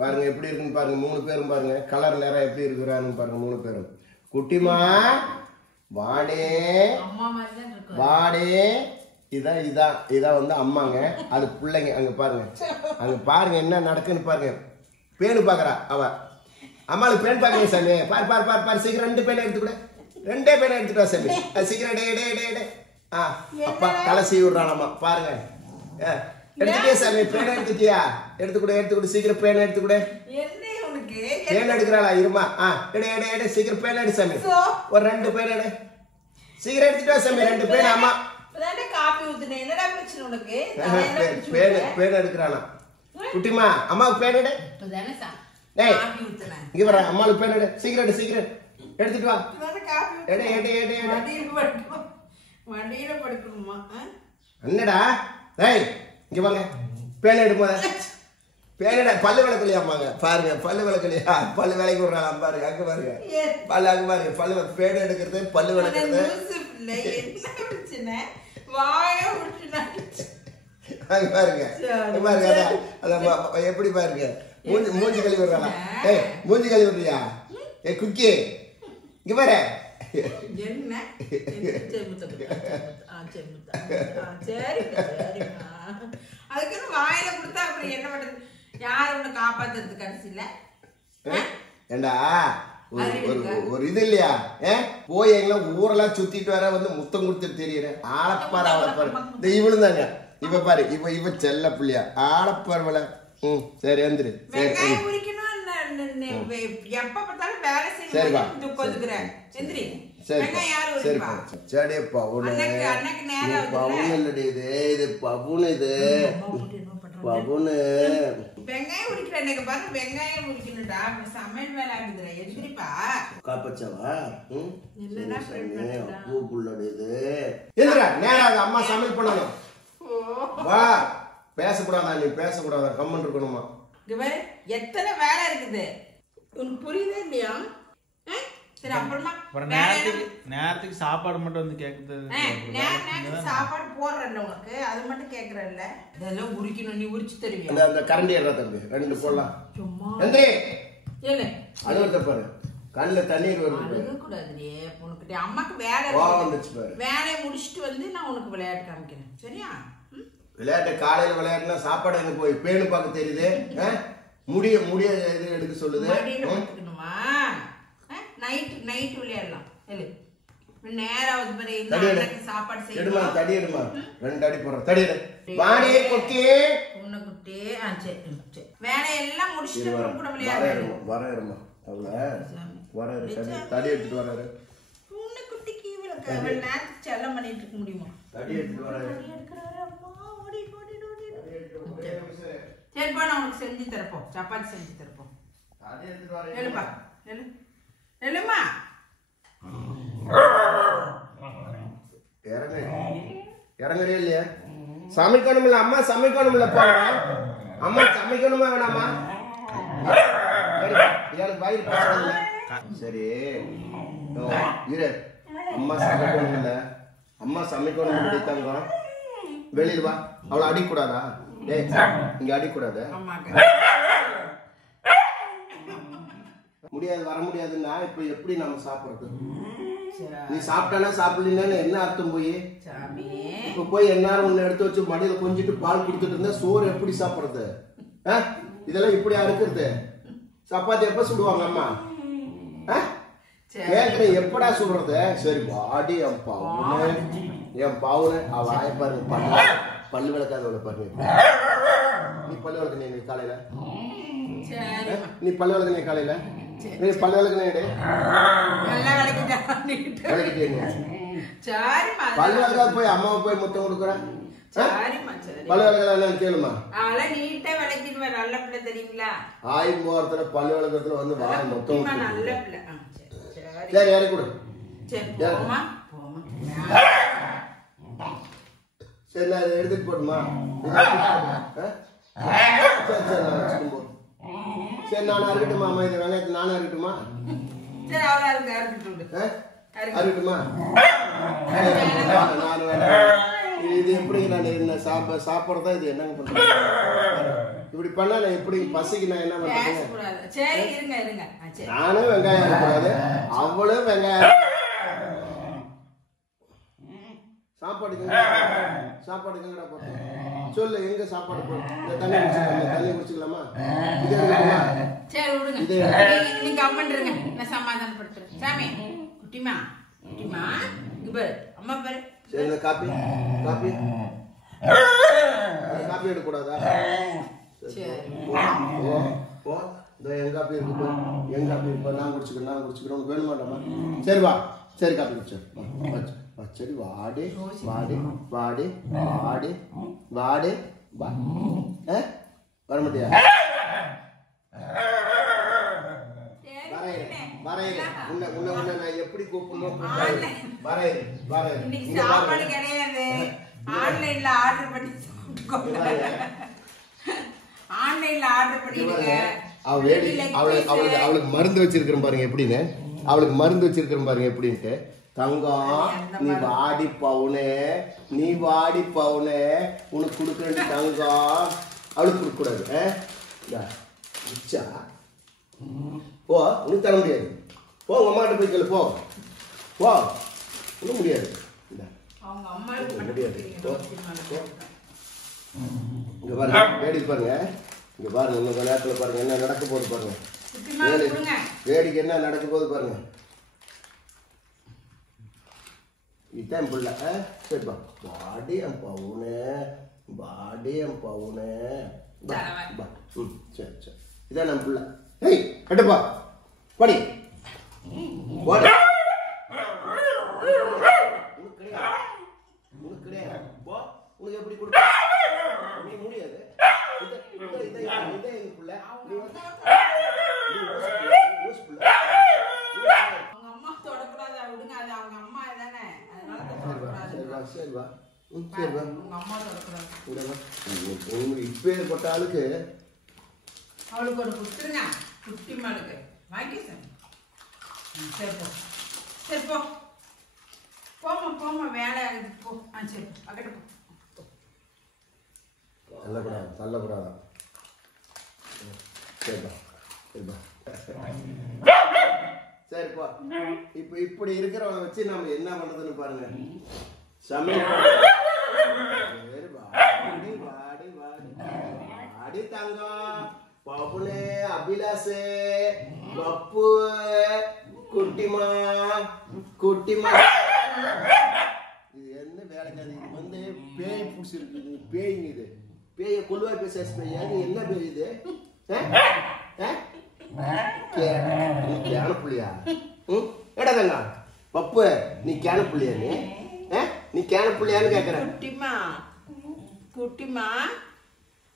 பாருங்க எப்படி இருக்குன்னு பாருங்க. 3 பேரும் பாருங்க கலர் நேரம் எப்படி இருக்கிறான்னு பாருங்க. 3 பேரும். குட்டிமா வாடே வாடே. இதான் வந்து அம்மாங்க. அது பிள்ளைங்க. அங்க பாருங்க என்ன நடக்குன்னு பாருங்க. பேனு பாக்குறா அவ. அம்மாளுக்கு பேன் பாக்குறீங்க சாமி. பாரு சீக்கிரம் 2 பேனை எடுத்துக்கூட. 2 பேனை எடுத்துட்டா சாமி. சீக்கிரம் டே. அப்பா தலை சீவி விடுறானம்மா பாருங்க. எடுத்துட்டியா சாமி? பேனை எடுத்துட்டியா? எடுத்துக்கூட சீக்கிரம் பேனை எடுத்துக்கூட. பேன் எடுக்கிறாளா? இருமா. எடு சீக்கிரம் பேன் எடு சாமி. ஒரு 2 பேன் எடு. சீக்கிரம் எடுத்துட்டா சாமி. 2 பேன். அம்மா பேன் எடுக்கிறானா? குட்டிமா அம்மாவுக்கு பேன் எடு. இங்க வர அம்மாவுக்கு பேன் எடு. சீக்கிரம் எடுத்துட்டு வா. என்னடா இங்க வாங்க. பேன் எடு போத. பேனடா. பல்லு விளக்கலையாமாங்க பாருங்க. பல்லு விளக்கலையா? பல்லு விளக்கி விடுறாங்க பாருங்க. அங்க பாருங்க பல்லு. அங்க பாருங்க பல்லு. பேன் எடுக்கிறது பல்லு விளக்குறது. அங்க பாருங்க எப்படி பாருங்க. மூஞ்சி கழுவி விடுறாங்க. மூஞ்சி கழுவி விடுறியா? குக்கி இங்க பாரு. ஏண்டா ஒரு இது இல்லையா? போய் எங்கெல்லாம் ஊரெல்லாம் சுத்திட்டு வர வந்து முத்தம் கொடுத்துட்டு தெரியுற ஆளப்பாரு. இந்த இவளும் தாங்க. இப்ப பாரு இவ செல்ல பிள்ளையா ஆளப்பாரு. சரி எந்திரு. அம்மா சமையல் பண்ணணும். வா பேசக்கூடாதா? நீ பேசக்கூடாதா? கம்மன் இருக்கணுமா? எத்தனை வேலை இருக்குது உனக்கு புரியுதா இல்லையா? சரி அப்புறமா நேரத்துக்கு சாப்பாடு மட்டும் வந்து கேக்குது. நேரத்துக்கு சாப்பாடு போடுறேன் உனக்கு. அது மட்டும் கேக்குறல்ல. இதெல்லாம் உரிக்கணும். நீ உரிச்சு தருவியா? அந்த கரண்டி ஏறா தம்பி. 2 போடலாம். சும்மா நன்றி. ஏலே அழுவத பாரு. கண்ணுல தண்ணீர் வருது. அழுக கூடாதுடே. உனக்கு அம்மாக்கு வேலை வந்துச்சு பாரு. வேலையை முடிச்சிட்டு வந்து நான் உனக்கு விளையாட்டு காமிக்கிறேன். சரியா? விளையாட்டு காலையில விளையாட்டுனா சாப்பாடு எங்க போய் பேனு பார்க்க தெரியுது. முடிய இது எடுக்க சொல்லுது. நைட் விளையாடலாம். நேராவது சாப்பாடு செய்யுமா? தடி எடுமா. 2 அடி போடுற. தடி எடு. வாடி குட்டி. உன்னை குட்டி. சரி வேலையெல்லாம் முடிச்சிட்டு கூட விளையாடுறோம். வரேறமா அவள வரேற. தடி எடுத்துட்டு வரேற. உன்னை குட்டிக்கு இவளுக்கு நேரத்துக்கு செல்லம் பண்ணிட்டு இருக்க முடியுமா? தடி எடுத்துட்டு வரேற. சரிப்பா நான் உனக்கு செஞ்சு தரப்போம். சப்பாத்தி செஞ்சு தரப்போம். எழுப்பா எழுமா. இறங்குறே இல்லையா? சமைக்கணும் இல்ல அம்மா? சமைக்கணும் இல்லப்பா. அம்மா சமைக்கணுமா வேணாமா? வயிறு பாக்கல. சரி இரு. அம்மா சமைக்கணும் இல்ல. அம்மா சமைக்கணும் தங்கம். வெளியில வா. அவளை அடிக்கூடாதா? இங்க அடிக்கூடாது. முடியாது வர முடியாதுன்னா இப்ப எப்படி நம்ம சாப்பிடுறது? நீ சாப்பிட்டானா சாப்பிடலன்னு என்ன அர்த்தம்? போய் இப்ப போய் என்னாரும் ஒண்ணு எடுத்து வச்சு மடியில கொஞ்சிட்டு பால் குடுத்துட்டு இருந்தா சோறு எப்படி சாப்பிடுறது? இதெல்லாம் இப்படி அறுக்கிறது. சப்பாத்தி எப்ப சுடுவாங்க அம்மா? கேக்குறேன் எப்படா சுடுறது? சரி வாடி என் பாவுன வாய பாருங்க. பல்லு விளக்காத பாருங்க. நீ பல்லு விளக்கு. நீ காலையில நீ பல்லு விளக்கு. காலையில நீ பல்லு விளக்கு. பல்லு விளக்காத போய் அம்மாவை போய் முத்தம் கொடுக்குறேன். பல்லு விளக்காத கேளுமா? ஆயும் போறதுல பல்லு விளக்கத்துல வந்து வாய முத்தம். சரி யாரு கூட. சரி நான் இதை எடுத்துட்டு போட்டுமா? சரி நான் அறுக்கட்டுமா? அம்மா இது வெங்காயத்தை நானும் அறுக்கட்டுமா? அறுக்கட்டுமா? நானும் இது எப்படி நான் என்ன சாப்பிட்றதா இது என்னங்க பண்றேன் இப்படி பண்ணா நான் எப்படி பசிக்கு நான் என்ன பண்றேன் சரி இருங்க இருங்க நானும் வெங்காயம் இருக்கக்கூடாது அவளும் வெங்காயம் சாப்பாடுக்குங்கடா போட்டேன் சொல்லு எங்க சாப்பாடு போட்டு தண்ணி குடிச்சுக்கலாமா இது எடுக்கலாமா சரி விடுங்க நீங்க அம்மன்றீங்க நான் சமாதானப்படுத்துறேன் சாமி குட்டிமா குட்டிமா இங்க பாரு அம்மா பாரு சரி காப்பி எடுக்கக்கூடாதா சரி போ இந்த எங்க காப்பி இருக்கு நான் குடிச்சுக்கிறேன் வேணுமாட்டாமா சரி வா சரி காப்பி குடிச்சேன் சரி வாடி வா வர மாட்டியா உன்னை நான் எப்படி கூப்பிடணும் சாப்பாடு கிடையாது ஆன்லைன்ல ஆர்டர் பண்ணி அவளுக்கு மருந்து வச்சிருக்கிறேன் பாருங்க எப்படின்னு எப்படின்ட்டு தங்கம் நீ வாடி பவுனே உனக்கு கொடுக்குற தங்கம் அவளுக்கு கொடுக்க கூடாது போ உனக்கு தர முடியாது போ உங்க அம்மா கிட்ட போய் கேளு போ ஒன்றும் முடியாது இங்க பாருங்க வேடிக்கை பாருங்க இங்க பாருங்க இன்னும் நேரத்துல பாருங்க என்ன நடக்க போகுது பாருங்க வேடிக்கை என்ன நடக்க போகுது பாருங்க இதான் பிள்ளை சரிப்பா பாடி என் பவுனே சரி இதான் நம்ம பிள்ளை ஏய் கட்டுப்பா படி உனக்கு கிடையாது உனக்கு எப்படி கொடுக்க முடியாது எங்க பிள்ளை இப்ப போட்ட ஆளுக்கு அவளுக்கு ஒரு குத்துருங்க குட்டி மாளுக்கு வாங்கி சரி போமா வேலை ஆகுது போ சரி பக்கத்து போ தள்ளக்கூடாதா சரிப்பா இப்ப இப்படி இருக்கிறவனை வச்சு நம்ம என்ன பண்றதுன்னு பாருங்க வாடி தங்கம் பவுனே அபிலாசே பப்பு குட்டிமா இது என்ன வேலைக்காது இது வந்து பேய் பிடிச்சிருக்கு பேய்ங்க இது பேய கொள்வாய் பேச நீ என்ன பேய் இது கேனப்புள்ளியா எடாதங்க பப்பு நீ கேனப்புள்ளியா நீ கேனப்புள்ளியான்னு கேக்குற குட்டிமா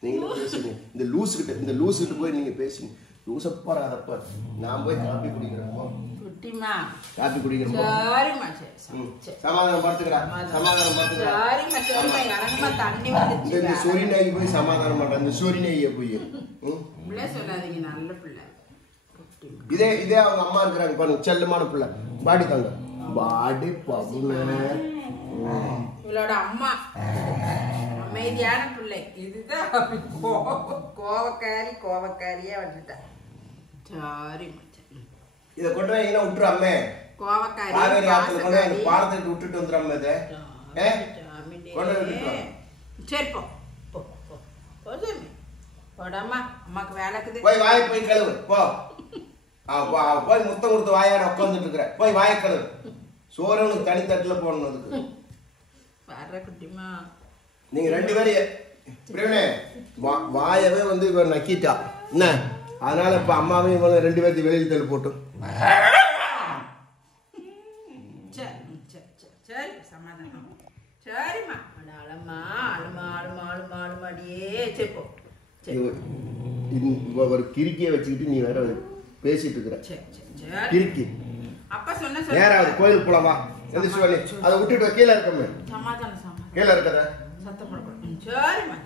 நீங்க பேசுங்க இந்த லூஸ் கிட்ட போய் நீங்க பேசுங்க லூசப்பாராதப்பா நான் போய் காப்பி குடிக்கிறேன் குட்டிமா காப்பி குடிக்கிறேன் சரிம்மா சமாதானம் பார்த்துக்கிறா தண்ணி வந்து இந்த சோரி நாய்க்கு போய் சமாதானம் பண்றேன் இந்த சோரி நாயை போய் சொல்லாதீங்க நல்ல பிள்ளை இதே அவங்க அம்மா இருக்கிறாங்க பாருங்க செல்லமான பிள்ளை பாடி தாங்க பாடி பவுனே இவளோட அம்மா அமைதியான பிள்ளை இதுதான் கோவக்காரியா வந்துட்டா சாரி இத கொண்டு போய் விட்டுரு அம்மே கோவக்காரி காவேரி ஆத்துல கொண்டு போய் பாலத்துக்கு விட்டுட்டு வந்துடும் இதை கொண்டு விட்டுட்டு சரி போ போடாமா அம்மாக்கு வேலைக்குது போய் வாயை போய் கழுவு போ போய் முத்தம் கொடுத்து வாயாட உட்காந்துட்டு இருக்கிற போய் வாயை கழுவு சோறு உனக்கு தனி தட்டுல போடணும் அதுக்கு வர்ற குட்டிமா நீங்க ரெண்டு பேரும் வாயவே வந்து இவன் நக்கிட்டா என்ன அதனால இப்ப அம்மாவையும் இவங்க ரெண்டு பேர்த்து வெளியில் தள்ளி போட்டு சரி சமாதானம் சரிம்மா அழுமாடியே செப்போ ஒரு கிறுக்கிய வச்சுக்கிட்டு நீ வேற பேசிட்டு இருக்கிற கிறுக்கி அப்பா சொன்ன நேராவது கோயிலுக்கு போலாமா எந்திரிச்சு பண்ணி அதை விட்டுட்டு கீழே இருக்கமே சமாதானம் கீழே இருக்கத சத்தப்படக்கூடாது சரிம்மா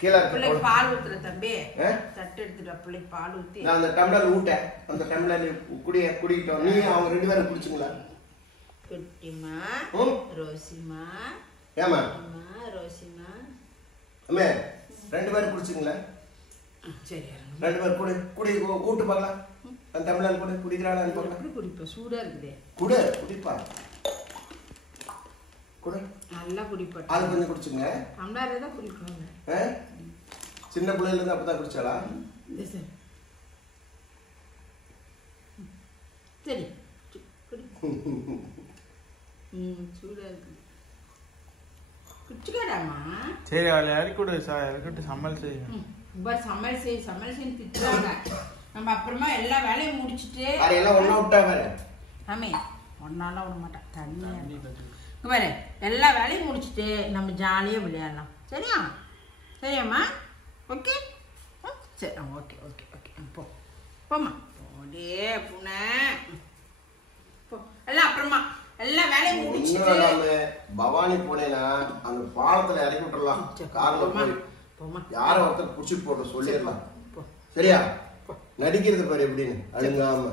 கீழே பிள்ளைக்கு பால் ஊத்துற தம்பி தட்டு எடுத்துட்டு பிள்ளைக்கு பால் ஊத்தி நான் அந்த டம்ளர் ஊட்டேன் அந்த டம்ளர் குடிக்கிட்டோம் நீ அவங்க ரெண்டு பேரும் குடிச்சுங்களா குட்டிமா ரோசிமா ஏமா ரோசிமா அம்மே 2 பேரும் குடிச்சிங்களா? சரி 2 பேர் குடி கூட்டு பார்க்கலாம். அந்த தமிழால் கூட குடிக்கிறாளான்னு பார்க்கலாம். குடிப்பா சூடா இருக்குதே. குடிப்பா குடி நல்லா குடிப்பா. ஆளு கொஞ்சம் குடிச்சுங்க. அம்மாரே தான் குடிக்கணும். சின்ன பிள்ளையில இருந்து அப்பதான் குடிச்சாளா? சரி குடி. சூடா இருக்கு. குடிச்சுக்கடாமா. சரி அவளை இறக்கிட்டு சமையல் செய்யும். சமையல் செய்ய திட்டுறாங்க. நம்ம அப்புறமா எல்லா வேலையும் முடிச்சுட்டு எல்லாம் ஒண்ணா விட்டா பாரு. ஆமே ஒன்னாலாம் விட மாட்டேன். தண்ணி பாரு எல்லா வேலையும் முடிச்சுட்டு நம்ம ஜாலியா விளையாடலாம். சரியா? சரியாம்மா? ஓகே சரி ஓகே ஓகே ஓகே போம்மா போடே பூனை போ. எல்லாம் அப்புறமா எல்லா வேலையும் முடிச்சுட்டு பவானி போனேன்னா அந்த பாலத்துல இறக்கி விட்டுறலாம். கார்ல போய் யார ஒருத்தர் புடிச்சிட்டு போட்டு சொல்லிடலாம். சரியா? நடிக்கிறது பாரு எப்படின்னு அழுங்காம.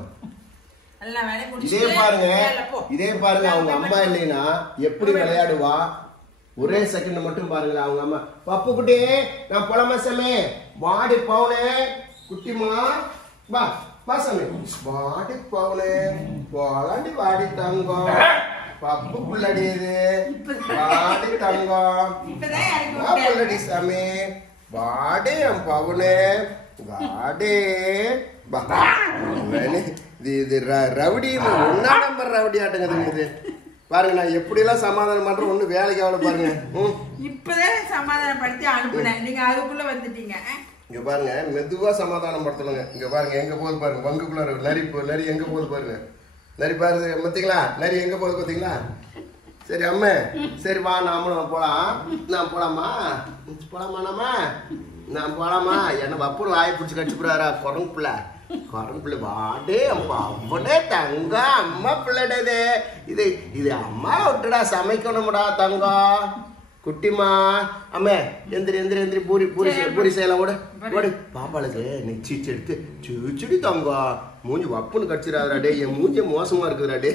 இதே பாருங்க அவங்க அம்மா இல்லைன்னா எப்படி விளையாடுவா. ஒரே செகண்ட் மட்டும் பாருங்க அவங்க அம்மா. பப்பு குட்டி நான் புலமா சமே வாடி பவுனே குட்டிமா வா பாசமே வாடி பவுனே போலாண்டி வாடி தங்கம் பப்பு புள்ளடி இது வாடி தங்கம் புள்ளடி சாமி வாடி என் பவுனே வாடி இது ரவுடி 1ஆம் நம்பர் ரவுடி ஆட்டுங்க. பாருங்க நான் எப்படி எல்லாம் சமாதானம் பண்றேன். ஒண்ணு வேலைக்கு ஆகல பாருங்க. இப்பதான் சமாதானப்படுத்தி அனுப்புனேன். நீங்க அதுக்குள்ள வந்துட்டீங்க. இங்க பாருங்க மெதுவா சமாதானம் படுத்தணுங்க. இங்க பாருங்க எங்க போகுது பாருங்க. வங்குக்குள்ள நரி எங்க போகுது பாருங்க. நரி பாருங்க பாத்தீங்களா? நரி எங்க போகுது பாத்தீங்களா? சரி அம்மே சரி வா நாமளும் போலாம். நான் போலாமா நான் போலாமா? என்ன வப்புன்னு வாயை பிடிச்சி கடிச்சு போறாரா குரங்கு பிள்ளை வாடே அவ்வளே தங்க அம்மா பிள்ளைடே. இது அம்மா விட்டுடா சமைக்கணும்டா தங்கம் குட்டிமா. அம்மே எந்திரி பூரி செய்யலாம் ஓடு பாப்பாளுக்கு நெச்சீச்சு எடுத்து சூச்சுடி தங்கம். மூஞ்சி வப்புன்னு கடிச்சிடாதா டே. என் மூஞ்சி மோசமா இருக்குதுடா டே.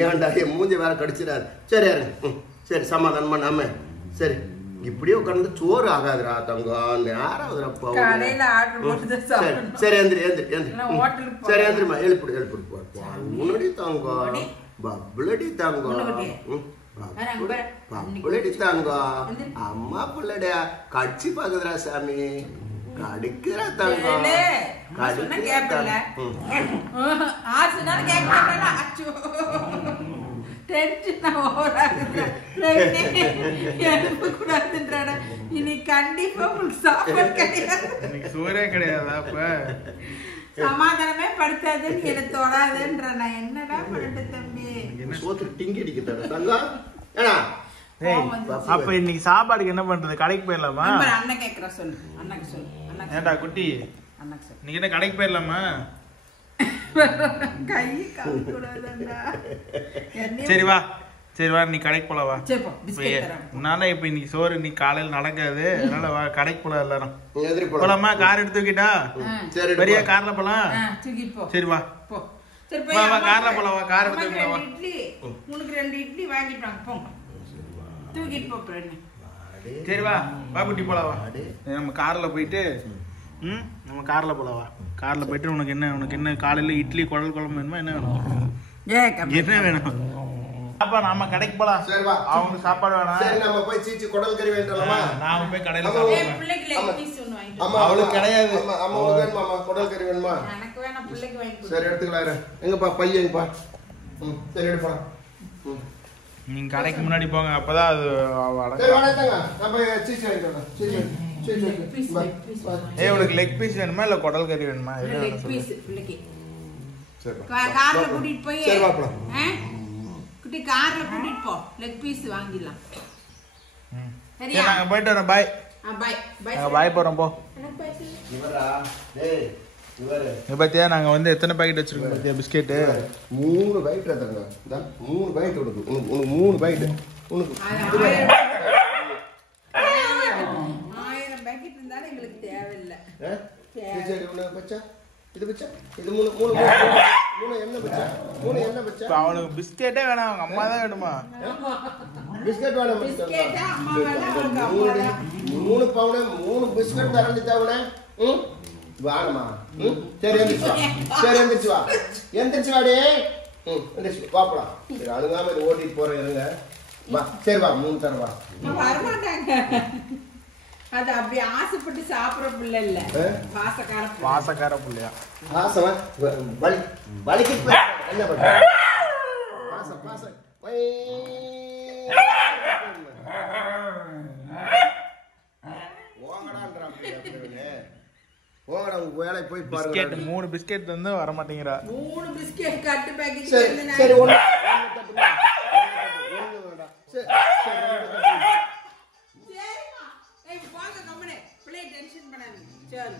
ஏன்டா என் மூஞ்சி வேற கடிச்சிடாது. சரி சரி சமாதானம் பண்ண அம்மே. சரி இப்படியே உட்காந்து சோறு ஆகாதுடா தங்கம். நேரம் சரி எந்திரி சரி எந்திரிமா எழுப்பிடு உன்னடி தங்கம் பப்புளடி தங்கம் பப்புளடி தங்கம். அம்மா பிள்ளடா கடிச்சு பாக்குதுடா சாமி. கடிக்கிறா தங்கம் சமாதானமே படுத்தாதுன்னு எனக்கு தொடாதுன்ற நான் என்னடா பண்ணிட்டு தம்பி டிங்கி அடிக்கிறா தங்கம். அப்ப இன்னைக்கு சாப்பாடுக்கு என்ன பண்றது? கடைக்கு போயிடலாமா? அண்ணன் கேக்குறா சொல்லு. அண்ணாக்கு சொல்லு. ஏண்டா குட்டி அண்ணாக்கு சொல்லு. நீங்க என்ன கடைக்கு போயிடலாமா? சரி வா நீ கடைக்கு போலவா. உன்னால இப்ப இன்னைக்கு சோறு நீ காலையில நடக்காது. அதனால வா கடைக்கு போலாம் எல்லாரும். போலாமா? கார் எடுத்து தூக்கிட்டா பெரிய கார்ல போலாம். சரி வா வா கார்ல போலாம். வா கார் எடுத்து வா. உனக்கு 2 இட்லி வாங்கிட்டு வாங்க போங்க. தூக்கிட்டு போ. சரி வா குட்டி போலாம். வா நம்ம கார்ல போயிட்டு நம்ம கார்ல போலவா. கார்ல போயிட்டு உனக்கு என்ன காலையில இட்லி குடல் குழம்பு வேணுமா? என்ன வேணும்? என்ன வேணும்? அப்பா நாம கடைக்கு போலாம். சரி வா. அவங்க சாப்பாடு வேணாம். சரி நம்ம போய் சீச்சி குடல் கறி வேண்டலாமா? நாம போய் கடையில பிள்ளைக்கு லெக் பீஸ் ஒன்னு வாங்கிட்டு. அம்மா அவளுக்கு கிடையாது. அம்மா உங்களுக்கு வேணுமா? குடல் கறி வேணுமா? எனக்கு வேணாம் பிள்ளைக்கு வாங்கி. சரி எடுத்துக்கலாம். எங்கப்பா பையன்ப்பா. சரி எடுப்பா. நீங்க கடைக்கு முன்னாடி போங்க. அப்பதான் அது சரி வணக்கங்க. நம்ம சீச்சி வாங்கிடலாம். உனக்கு லெக் பீஸ் வேணுமா இல்ல குடல் கறி வேணுமா? லெக் பீஸ் பிள்ளைக்கு. சரி கார்ல கூட்டிட்டு போய். சரி வாப்பலாம். குட்டி கார்ல கூட்டிட்டு போ. லெக் பீஸ் வாங்கிடலாம். சரியா? நாங்க போயிட்டு வரோம். பை. பாய் போறோம் போ. இவரா டேய் இவரே. பாத்தியா நாங்க வந்து எத்தனை பாக்கெட் வச்சிருக்கோம் பாத்தியா பிஸ்கெட்? 3 பாக்கெட் எடுத்துங்க. இந்த 3 பாக்கெட் உனக்கு 3 பாக்கெட் உனக்கு 1000 பாக்கெட் இருந்தாலும் எங்களுக்கு தேவையில்லை. சரி உனக்கு பச்சா இது பச்சா இது 3 என்ன பச்சா 3 என்ன பச்சா அவனுக்கு பிஸ்கெட்டே வேணாம் அவங்க அம்மா தான் வேணுமா பிஸ்கட் வேணும் பிஸ்கெட் அம்மா வேணா 3 பவுன் 3 பிஸ்கட் தரண்டி தவணை வாங்கம்மா சரி எந்திரிச்சு வா எந்திரிச்சு வாடி எந்திரிச்சு வாப்பலாம் சரி அழுங்காம இது ஓட்டிட்டு போறேன் இருங்க வா சரி வா 3 தர வா வரமாட்டாங்க அது அப்படி ஆசைப்பட்டு சாப்பிடுற பிள்ளை இல்ல பாசக்கார பிள்ளையா பாசமா வலிக்கு என்ன பண்ற பாசம் ஓங்கடா உங்க வேலை போய் பாருங்க பிஸ்கெட் 3 பிஸ்கெட் வந்து வர மாட்டேங்கறா 3 பிஸ்கெட் கட்டு பாக்கெட் சரி ஒண்ணு தட்டுமா ஒண்ணு வேண்டாம் சரி சரிமா ஏய் வாங்க கம்மனே பிள்ளை டென்ஷன் பண்ணாதீங்க சரி